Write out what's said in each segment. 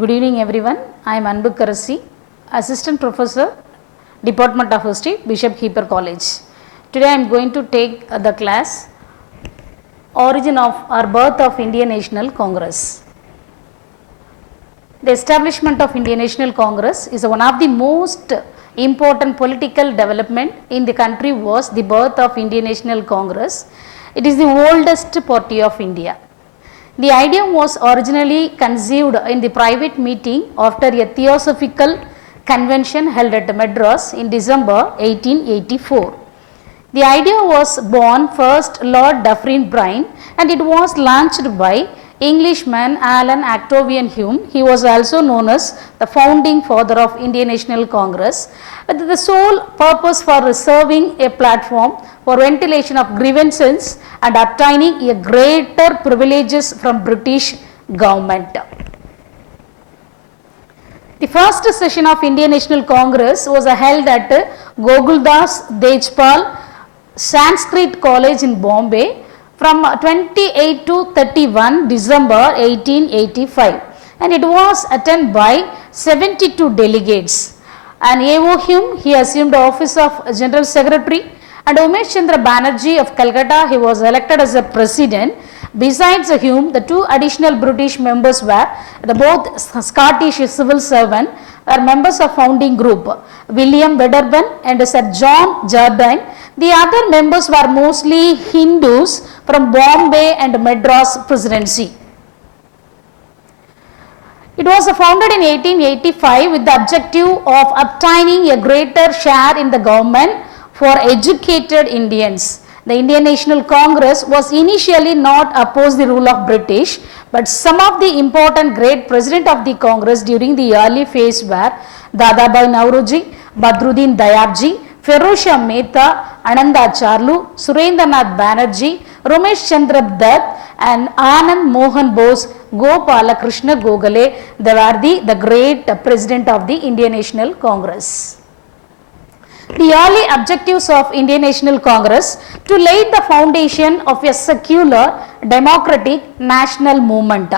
Good evening everyone. I am A.R.Anbukkarasi, Assistant Professor, Department of History, Bishop Keeper College. Today I am going to take the class Origin of or Birth of Indian National Congress. The establishment of Indian National Congress is one of the most important political development in the country was the birth of Indian National Congress. It is the oldest party of India. The idea was originally conceived in the private meeting after a theosophical convention held at Madras in December 1884. The idea was born first Lord Dufferin Bryan and it was launched by Englishman Alan Octavian Hume. He was also known as the founding father of Indian National Congress with the sole purpose for reserving a platform for ventilation of grievances and obtaining a greater privileges from British government. The first session of Indian National Congress was held at Goguldas Dejpal Sanskrit College in Bombay from 28 to 31 December 1885 and it was attended by 72 delegates. And A.O. Hume, he assumed the office of General Secretary and Umesh Chandra Banerjee of Calcutta, he was elected as a president. Besides Hume, the two additional British members were both Scottish civil servants were members of founding group, William Wedderburn and Sir John Jardine. The other members were mostly Hindus from Bombay and Madras Presidency. It was founded in 1885 with the objective of obtaining a greater share in the government for educated Indians. The Indian National Congress was initially not opposed the rule of British, but some of the important great president of the Congress during the early phase were Dadabhai Nauroji, Badruddin Dayabji, Ferozshah Mehta, Ananda Charlu, Surendranath Banerjee, Ramesh Chandra Dutt and Anand Mohan Bose, Gopala Krishna Gokhale. They were the great president of the Indian National Congress. The early objectives of Indian National Congress to lay the foundation of a secular, democratic national movement,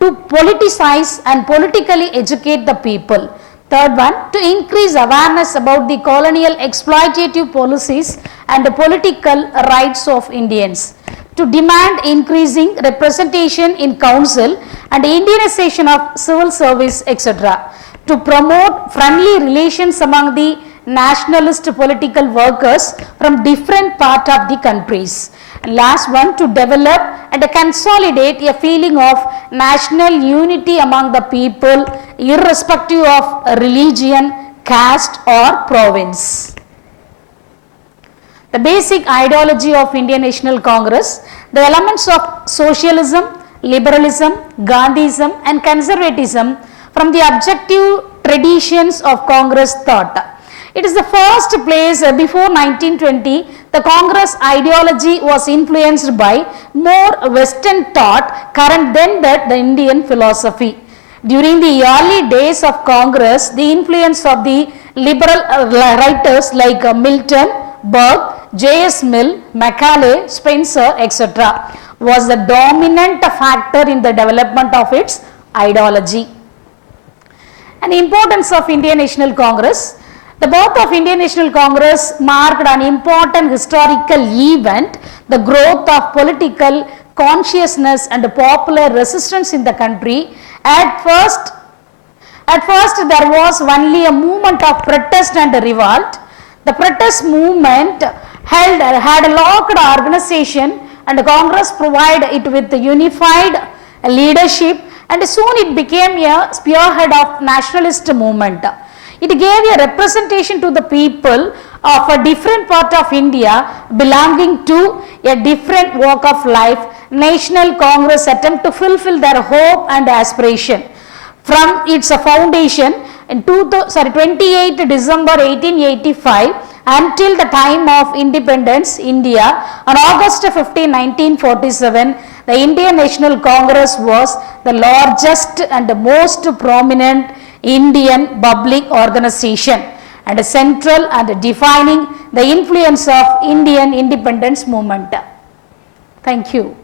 to politicize and politically educate the people. Third one, to increase awareness about the colonial exploitative policies and the political rights of Indians. To demand increasing representation in council and Indianization of civil service, etc. To promote friendly relations among the nationalist political workers from different parts of the countries. And last one, to develop and consolidate a feeling of national unity among the people irrespective of religion, caste or province. The basic ideology of Indian National Congress, the elements of socialism, liberalism, Gandhism and conservatism from the objective traditions of Congress thought. It is the first place before 1920 the Congress ideology was influenced by more Western thought current than that the Indian philosophy. During the early days of Congress, the influence of the liberal writers like Milton, Burke, J.S. Mill, Macaulay, Spencer, etc. was the dominant factor in the development of its ideology. And importance of Indian National Congress. The birth of Indian National Congress marked an important historical event, the growth of political consciousness and popular resistance in the country. At first there was only a movement of protest and revolt. The protest movement had a locked organization and Congress provided it with unified leadership and soon it became a spearhead of nationalist movement. It gave a representation to the people of a different part of India belonging to a different walk of life. National Congress attempt to fulfill their hope and aspiration. From its foundation in 28 December 1885 until the time of independence India on August 15, 1947, the Indian National Congress was the largest and most prominent Indian public organization and central and defining the influence of Indian independence movement. Thank you.